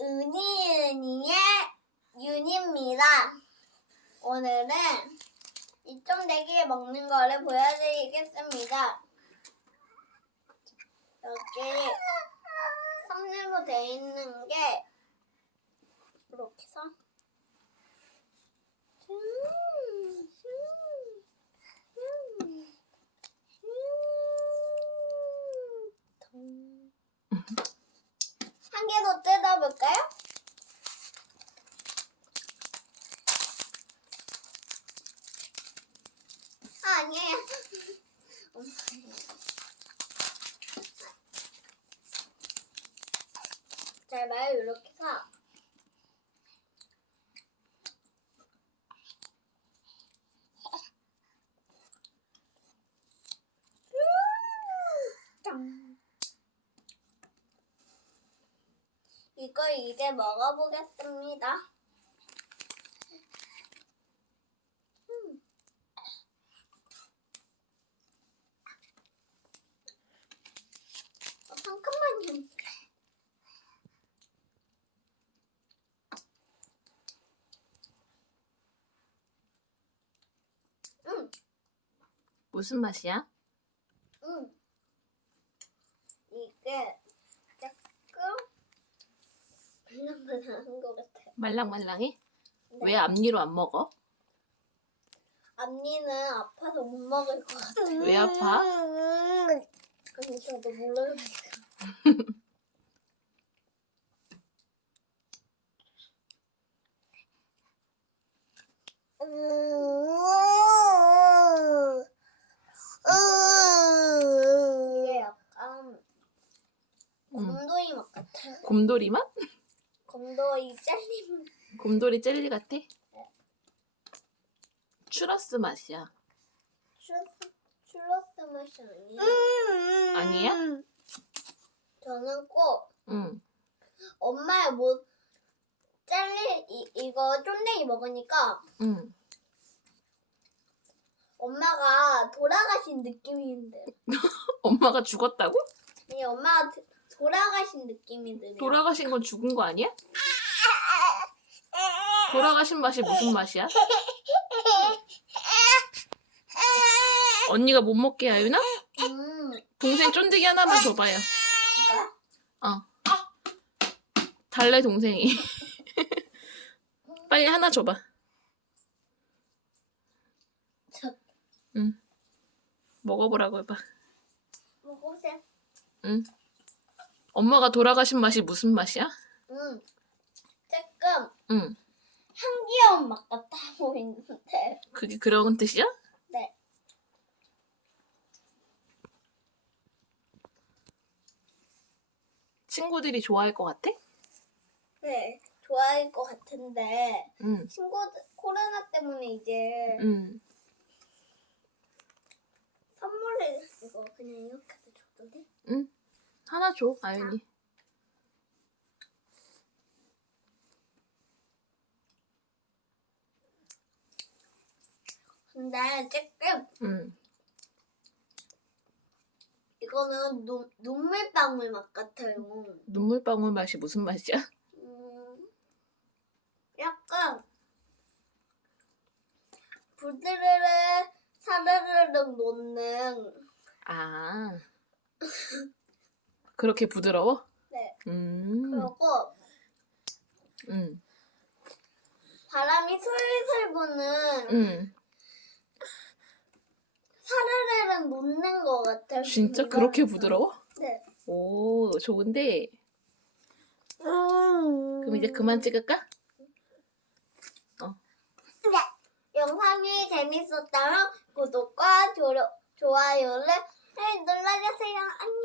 은이은이의 윤입니다. 오늘은 이점대기에 먹는 거를 보여드리겠습니다. 여기 선으로 돼 있는 게 더 뜯어볼까요? 아, 아니에요. 잘 봐요, 이렇게 해서. 짠. 이걸 이제 먹어보겠습니다. 음. 어, 잠깐만요. 음, 무슨 맛이야? 음. 이게 조금 말랑말랑한 것 같아요. 말랑말랑해? 네. 왜 앞니로 안 먹어? 앞니는 아파서 못 먹을 것 같아요. 왜 아파? 아니 저도 몰라요. 이게 약간 곰돌이 맛 같아요. 곰돌이 맛? 곰돌이 젤리 맛. 곰돌이 젤리 같아? 추러스 맛이야. 추러스 추러스 맛이 아니에요. 아니야? 저는 꼭 응. 엄마의 뭐 젤리 이, 이거 쫀댕이 먹으니까 응. 엄마가 돌아가신 느낌인데. 엄마가 죽었다고? 아니 엄마가 드- 돌아가신 느낌이 드네요. 돌아가신 건 죽은 거 아니야? 돌아가신 맛이 무슨 맛이야? 언니가 못 먹게 하유나? 음, 동생 쫀득이 하나만 줘봐요. 어. 달래 동생이. 빨리 하나 줘봐. 저 응. 먹어보라고 해봐. 먹어보세요. 응. 엄마가 돌아가신 맛이 무슨 맛이야? 음, 조금 응. 향기로운 맛 같아 보이는데. 그게 그런 뜻이야? 네. 친구들이 좋아할 것 같아? 네, 좋아할 것 같은데 응. 친구들 코로나 때문에 이제 응. 선물을 이거 그냥 이렇게 해서 줘도 돼? 응. 하나 줘, 아윤이. 근데 조금 응. 이거는 눈, 눈물 방울 맛 같아요. 눈물 방울 맛이 무슨 맛이야? 음, 약간 부드르르 사르르륵 놓는 아. 그렇게 부드러워? 네 음. 그리고 응. 바람이 솔솔 부는 응. 사르르륵 놓는 것 같아요. 진짜. 그렇게 부드러워? 네. 오, 좋은데. 그럼 이제 그만 찍을까? 영상이 재밌었다면 구독과 조, 좋아요를 눌러주세요. 안녕.